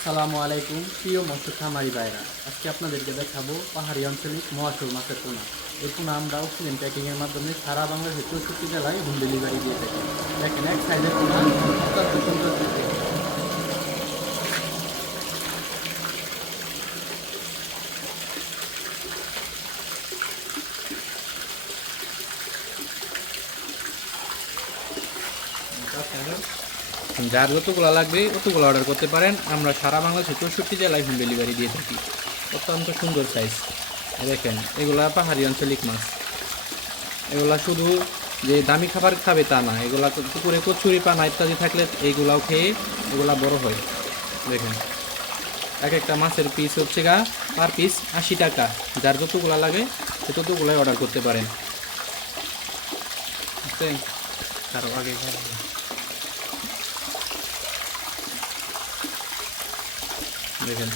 আসসালামু আলাইকুম প্রিয় মৎস্য খামারি ভাইরা, আজকে আপনাদেরকে দেখাবো পাহাড়ি আঞ্চলিক মহাশোল মাছের পোনা। এই পোনা আমরা অক্সিজেন প্যাকিংয়ের মাধ্যমে সারা বাংলাদেশের 64 জেলায় হোম ডেলিভারি দিয়ে থাকি। দেখেন এক সাইজের পোনা অত্যন্ত সুন্দর দেখতে। যার যতগুলো লাগবে অতগুলো অর্ডার করতে পারেন। আমরা সারা বাংলাদেশে 64 জেলায় হোম ডেলিভারি দিয়ে থাকি। অত্যন্ত সুন্দর সাইজ। দেখেন এগুলা পাহাড়ি আঞ্চলিক মাছ। এগুলা শুধু যে দামি খাবার খাবে তা না, এগুলা পুকুরে কচুরি পানা ইত্যাদি থাকলে এইগুলাও খেয়ে এগুলা বড় হয়। দেখেন এক একটা মাছের পিস হচ্ছে পার পিস 80 টাকা। যার যতগুলো লাগে সে ততগুলাই অর্ডার করতে পারেন। বুঝছেন? তারও আগে দেখেন